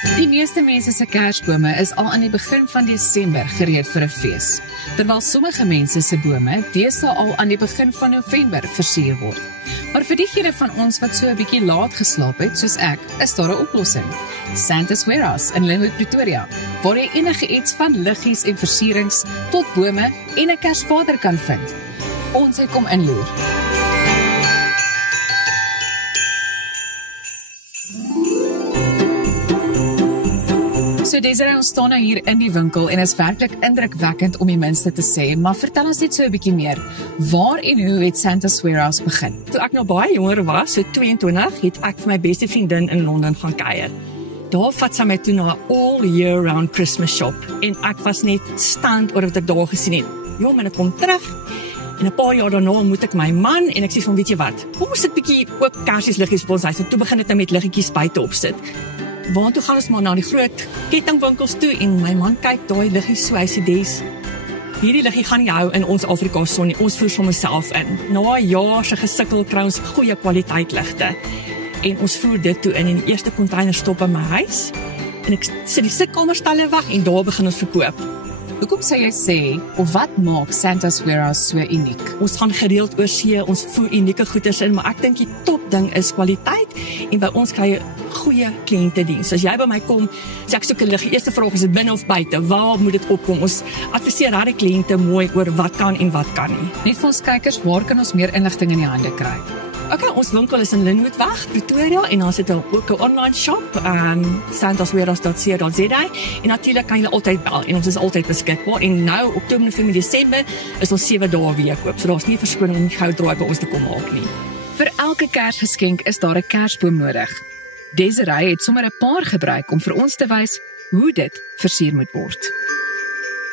Die meeste mense se kersbome is al aan die begin van Desember gereed vir 'n fees, terwyl sommige mense se bome deesdae al aan die begin van November versier word. Maar vir diegene van ons wat so 'n bietjie laat geslaap het, soos ek, is daar 'n oplossing. Santa's Warehouse in Lynnwood, Pretoria, waar jy enige iets van liggies en versierings tot bome en 'n Kersvader kan vind. Ons het kom inloer. So Desiree, ons staan nou hier in die winkel en is werklik indrukwekkend om die minste te sê, maar vertel ons net so 'n bietjie meer. Waar en hoe het Santa's Warehouse begin? Toe ek nog baie jonger was, so 22, het ek vir my beste vriendin in Londen gaan kuier. Daar vat sy my toe na 'n all year round Christmas shop en ek was net stand oor wat ek daar gesien het. Ja, maar ek kom terug en 'n paar jaar daarna ontmoet ek my man en ek sê van, weet jy wat, kom ons sit bietjie ook kersiesliggies op ons huis, en toe begin dit nou met liggetjies buite opsit. Waartoe gaan ons maar na die groot kettingwinkels toe en my man kyk daai liggies so, hy sê, Des, hierdie liggie gaan nie hou in ons Afrikaanse son nie, ons voer sommer self in. Na 'n jaar se gesukkel kry ons goeie kwaliteit ligte en ons voer dit toe in die eerste container stop by my huis en ek sit die sitkamerstalle weg en daar begin ons verkoop. Hoekom sou jy sê, of wat maak Santa's Warehouse so uniek? Ons gaan gereeld oor see, ons voer unieke goeders in, maar ek dink die topding is kwaliteit en by ons kry jy goeie kliëntediens. As jy by my kom, sê ek soek 'n liggie, eerste vraag is dit binne of buite, waar moet dit opkom? Ons adviseer daai kliënte mooi oor wat kan en wat kan nie. Net vir ons kykers, waar kan ons meer inligting in die hande kry? Okay, ons winkel is in Lynnwoodweg, Pretoria, en dan sit daar ook 'n online shop, santaswarehouse.co.za, en natuurlik kan jy altyd bel en ons is altyd beskikbaar. En nou Oktober, November, Desember is ons 7 dae week oop. So daar's nie verskoning om die gou draai by ons te kom maak nie. Vir elke Kersgeskenk is daar 'n Kersboom nodig. Desiree het sommer 'n paar gebruik om vir ons te wys hoe dit versier moet word.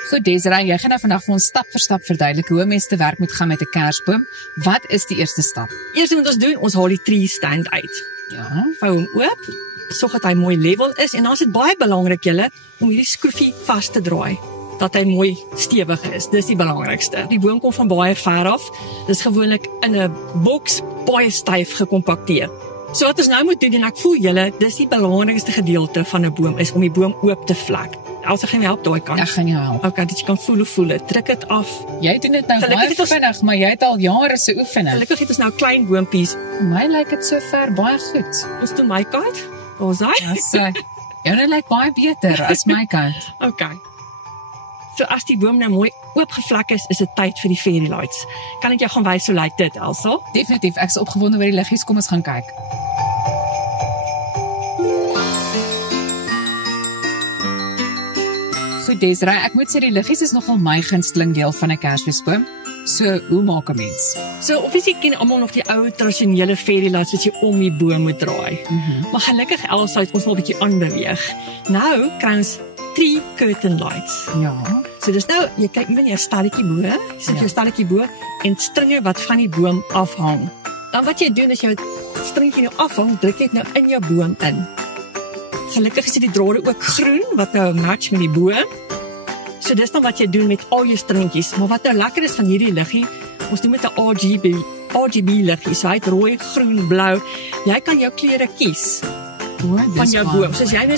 Goed Desiree, jy gaan nou vandag vir ons stap vir stap verduidelik hoe mense te werk moet gaan met 'n Kersboom. Wat is die eerste stap? Eerste moet ons doen, ons haal die tree stand uit. Ja, Vou hom oop, sorg dat hy mooi level is en dan is dit baie belangrik julle om hierdie skroefie vas te draai, dat hy mooi stewig is. Dis die belangrikste. Die boom kom van baie ver af. Dis gewoonlik in 'n boks baie styf gekompakteer. So wat ons nou moet doen, en ek voel julle, dis die belangrikste gedeelte van 'n boom, is om die boom oop te vlek. Elsa gaan my help daai kant. ek gaan jou help. Okay, dat jy kan voel dit. Druk dit af. Jy doen dit nou Gelukkig baie het ons- vinnig, maar jy het al jare se oefening. Gelukkig het ons nou klein boompies. Vir my lyk dit sover baie goed. Ons doen my kant. Daar's hy. Ja, so. Joune lyk baie beter as my kant. Okay. So as die boom nou mooi oopgevlek is dit tyd vir die fairy lights. Kan ek jou gaan wys hoe lyk dit, Elsa? Definitief, ek is opgewonde oor die liggies, kom ons gaan kyk. Goed Desiree, ek moet sê die liggies is nogal my gunsteling deel van 'n Kersfeesboom. So, hoe maak 'n mens? So obviously ken almal nog die ou tradisionele fairy lights wat jy om die boom moet draai. Maar gelukkig Elsa het ons wel 'n bietjie aanbeweeg. Nou kry ons 3 curtain lights. Ja. So dis nou, jy kyk met jou stalletjie bo, jy sit Ja. jou stalletjie bo en stringe wat van die boom afhang. Dan wat jy doen as jy stringetjie nou afhang, druk jy dit nou in jou boom in. Gelukkig is die drade ook groen wat nou match met die boom. So dis dan wat jy doen met al jou stringetjies. Maar wat nou lekker is van hierdie liggie, ons doen met 'n RGB liggie. So hy het rooi, groen, blou. Jy kan jou kleure kies van jou boom. So as jy 'n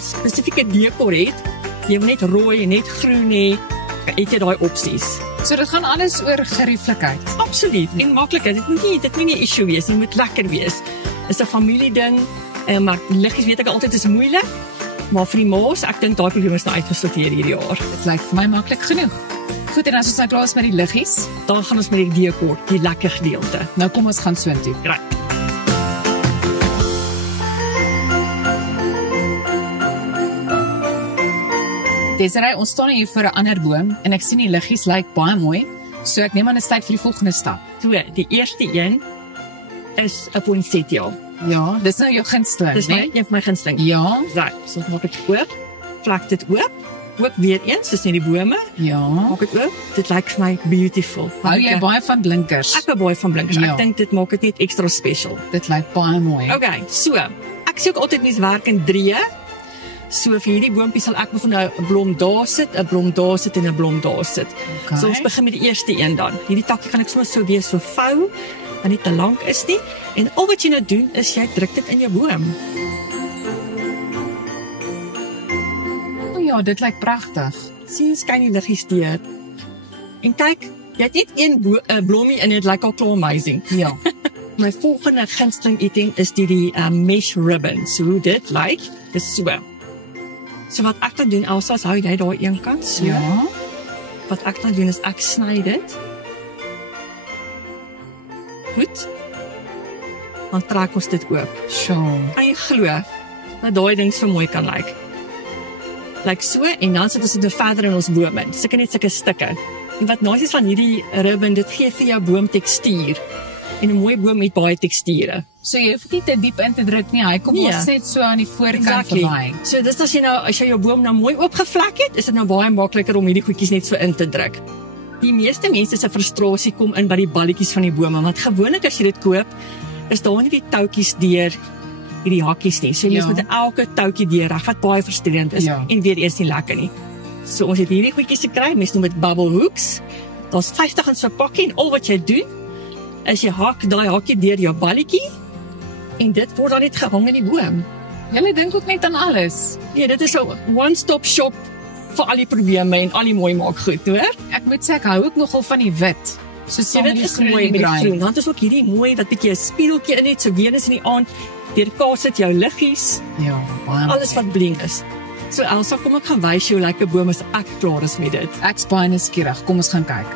spesifieke dekor het, jy wil net rooi en net groen hê, het jy daai opsies. So dit gaan alles oor gerieflikheid. Absoluut. En maklikheid. Dit moet nie 'n issue wees, dit moet lekker wees. Dis 'n familieding. Maar liggies weet ek altyd is moeilik. Maar vir die maas, ek dink daai probleem is nou uitgesorteer hierdie jaar. Dit lyk vir my maklik genoeg. Goed, en as ons nou klaar is met die liggies, Dan gaan ons met die dekor, die lekker gedeelte. nou kom ons gaan soontoe. Right. Desiree, ons staan hier voor 'n ander boom en ek sien die liggies lyk baie mooi. So ek neem aan dit is tyd vir die volgende stap. So, die eerste een is 'n poinsettia. Ja, dis nou jou gunsteling, Dis né? een van my gunsteling. Ja, Right, so maak dit oop. Vlek dit oop. Ook weer eens, dis nie die bome. ja. Maak dit oop. Dit lyk vir my beautiful. Hou jy baie van blinkers? Ek hou baie van blinkers. Ja. Ek dink dit maak dit net extra special. Dit lyk baie mooi. Okay, so, ek sê ook altyd mens werk in 3. So vir hierdie boontjie sal ek van nou 'n blom daar sit, 'n blom daar sit en 'n blom daar sit. Okay. So ons begin met die eerste een dan. Hierdie takkie gaan ek sommer so weer so vou, en nie te lank is nie. En al wat jy nou doen is jy druk dit in jou boom. Ja, dit lyk pragtig. Sien skyn die liggies deur. En kyk, jy het net een blommie en dit lyk al klaar amazing. Ja. My volgende gunsteling eating is die mesh ribbon. So hoe dit lyk, is so. So wat ek dan doen, Elsa, is hou jy daar een kant, so. Ja. Wat ek dan doen is ek sny dit. Goed. Dan trek ons dit oop. Sjoe. Kan jy glo dat daai ding so mooi kan lyk? Lyk so, en dan sit ons dit verder in ons boom in. Sulke net sulke stukke. En wat nice is van hierdie ribbon, dit gee vir jou boom tekstuur. En 'n mooi boom met baie teksture. So jy hoef nie te diep in te druk nie, hy kom Nee. ons net so aan die voorkant verby. So dis as jy jou boom nou mooi oopgevlek het, is dit nou baie makliker om hierdie goedjies net so in te druk. Die meeste mense se frustrasie kom in by die balletjies van die bome, want gewoonlik as jy dit koop, is daar nie die toutjies deur hierdie hakkies nie. So jy Ja. moet elke toutjie deurreg, wat baie frustrerend is Ja. en weer eens nie lekker nie. So ons het hierdie goedjies gekry, mense noem dit bubble hooks. Daar's 50 in so 'n pakkie en al wat jy doen is jy hak daai hakkie deur jou balletjie en dit word dan net gehang in die boom. Julle dink ook net aan alles. Ja, dit is 'n one-stop shop vir al die probleme en al die mooi maak goed, hoor? Ek moet sê ek hou ook nogal van die wit. So saam met Dit die is groen mooi en met die bruin. groen. Dan is ook hierdie mooi wat bietjie 'n spieeltjie in het, so weer eens in die aand. Deur kaas sit jou liggies, Ja, baie. alles wat bling is. So Elsa, kom ek gaan wys jou hoe lekker boom as ek klaar is met dit. Ek's baie nuuskierig. Kom ons gaan kyk.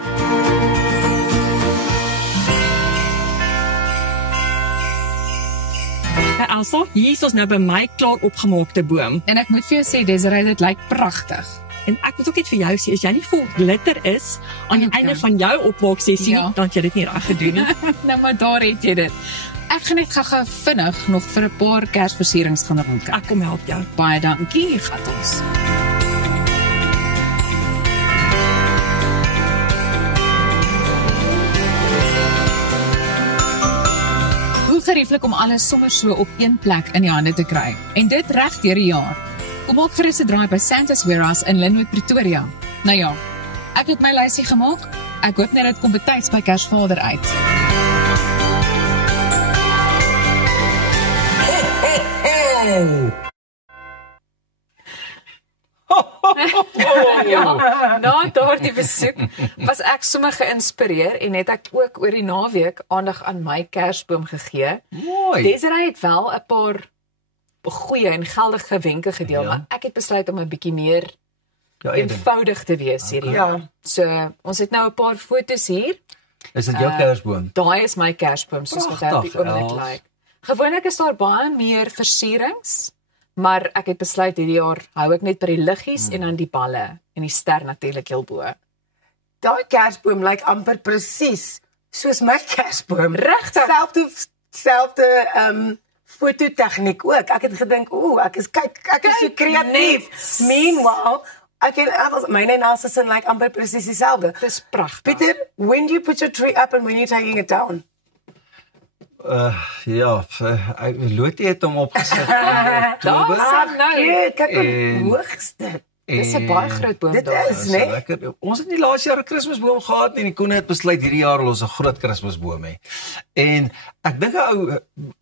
Elsa, hier is ons nou by my klaar opgemaakte boom. En ek moet vir jou sê Desiree, dit lyk pragtig. En ek moet ook net vir jou sê, as jy nie vol glitter is aan die einde van jou opmaak sessie, Ja. dan het jy dit nie reg gedoen nie. Nou maar daar het jy dit. Ek gaan net gou vinnig nog vir 'n paar Kersversierings gaan rondkyk. Ek kom help jou. Baie dankie, gat ons. Hoe gerieflik om alles sommer so op een plek in die hande te kry. En dit reg deur die jaar. Kom maak gerus 'n draai by Santa's Warehouse in Lynnwood, Pretoria. Nou ja, ek het my lysie gemaak. Ek hoop net dit kom betyds by Kersvader uit. Ja, na daardie besoek was ek sommer geïnspireer en het ek ook oor die naweek aandag aan my Kersboom gegee. Mooi. Desiree het wel 'n paar goeie en geldige wenke gedeel, Ja. maar ek het besluit om 'n bietjie meer Ja, Eden. eenvoudig te wees hierdie jaar. So, ons het nou 'n paar foto's hier. Is dit jou Kersboom? Daai is my Kersboom soos wat hy op die Pragtig, oomblik Els. lyk. Gewoonlik is daar baie meer versierings, maar ek het besluit hierdie jaar hou ek net by die liggies en dan die balle en die ster natuurlik heel bo. Daai Kersboom lyk amper presies soos my Kersboom. Regtig? Selfde fototegniek ook. Ek het gedink, ek is so kreatief. net. Meanwhile, myne en Elsa se lyk amper presies dieselfde. Dis pragtig. Pieter, when do you put your tree up and when you're taking it down? Ja, ek Lotie het hom opgesit in Daar Oktober. sien nou. Kyk, kyk hoe En- hoog is dit. Dis 'n baie groot boom Dit daar. is, So né? lekker. Ons het nie laas jaar 'n Kersboom gehad nie. Die Koene het besluit hierdie jaar wil ons 'n groot Kersboom hê. En ek dink 'n ou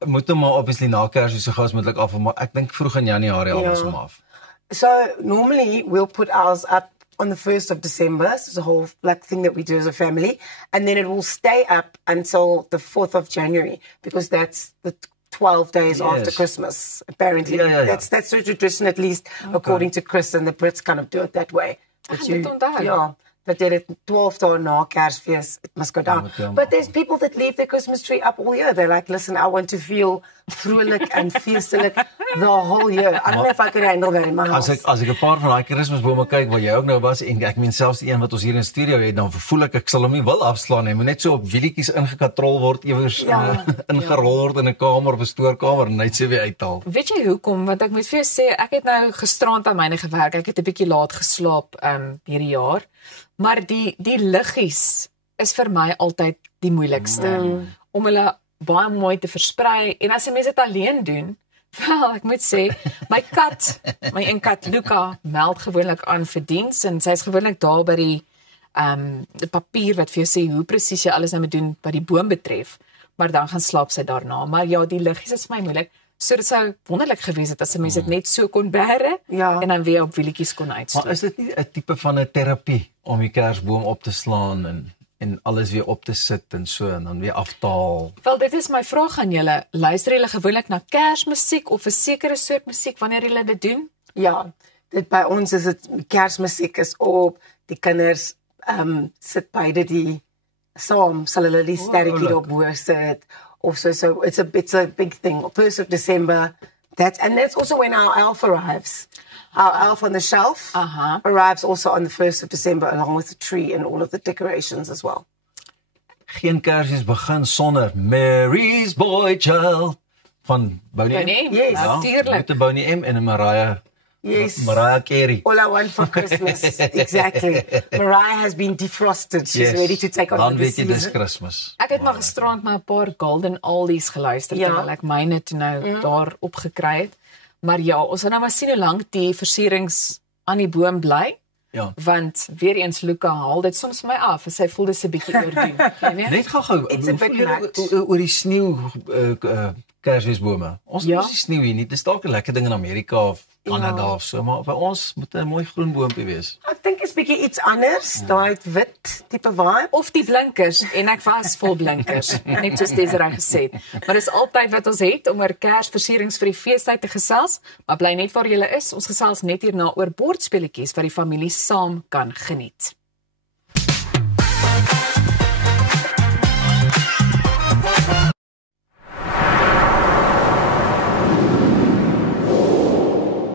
moet hom maar obviously na Kersie so gou as moontlik af, maar ek dink vroeg in Januarie al was hom af. So normally we'll put ours up on the 1st of December. So it's a whole thing that we do as a family. And then it will stay up until the 4th of January because that's the 12 days after Yes. Christmas, apparently. Yeah. That's the tradition, at least according to Chris, and the Brits kind of do it that way. That dit onthou. yeah, that did it 12 dae na Kersfees, it must go down. moet hem But there's people that leave their Christmas tree up all year. They're like, listen, I want to feel vrolijk and feestelijk the whole year. I don't know if I could handle that in my house. As ek 'n paar van daai Kersbome kyk waar jy ook nou was en ek meen selfs die een wat ons hier in die studio het, dan voel ek sal hom nie wil afslaan nie. Hy moet net so op wielietjies ingekatrol word, iewers ingerol word in 'n kamer of 'n stoorkamer en net so weer uithaal. Weet jy hoekom? Want ek moet vir jou sê, ek het nou gisterand aan myne gewerk. Ek het 'n bietjie laat geslaap hierdie jaar. Maar die liggies is vir my altyd die moeilikste om hulle baie mooi te versprei en as 'n mens dit alleen doen, wel, ek moet sê, my een kat Luca meld gewoonlik aan vir diens en sy's gewoonlik daar by die papier wat vir jou sê hoe presies jy alles nou moet doen wat die boom betref, maar dan gaan slaap sy daarna. Maar ja, die liggies is vir my moeilik. So dit sou wonderlik gewees het as 'n mens dit net so kon bære Ja. en dan weer op wielietjies kon uitstoot. Maar is dit nie 'n tipe van 'n terapie om die Kersboom op te slaan en alles weer op te sit en so en dan weer aftaal? Wel, dit is my vraag aan julle. Luister julle gewoonlik na Kersmusiek of 'n sekere soort musiek wanneer julle dit doen? Ja, dit by ons is dit Kersmusiek is op, die kinders sit beide die saam, sal hulle die sterretjie op hoor sit of so it's a big thing. 1st of December, that's also when our elf arrives. Our elf on the shelf arrives also on the 1st of December along with the tree and all of the decorations as well. Geen Kersies begin sonder Mary's Boy Child van Boney M. Yes. Natuurlijk. Met Boney M en 'n Yes. Mariah Carey. All I want for Christmas. Exactly. Mariah has been defrosted. She's ready to take on Dan the weet jy dis season. Kersfees. Ek het maar gisterand na 'n paar Golden Oldies geluister terwyl ek myne toe nou daar opgekry het. Maar ja, ons gaan nou maar sien hoe lank die versierings aan die boom bly. Ja. Want weer eens Luca haal dit soms vir my af en sy voel dis 'n bietjie oordoen. Jy weet? Net gou-gou It's a bit much. oor die sneeu Kersfeesbome. Ons Ja. ons die sneeu hier nie. Dis dalk 'n lekker ding in Amerika of Kanada of so, maar by ons moet 'n mooi groen boompie wees. I think it's bietjie iets anders, daai wit tipe vibe. Of die blinkers en ek was vol blinkers, net soos Desiree gesê het. Maar dis altyd wat ons het om oor Kersversierings vir die feestyd te gesels, maar bly net waar jy is. Ons gesels net hierna oor bordspeletjies wat die familie saam kan geniet.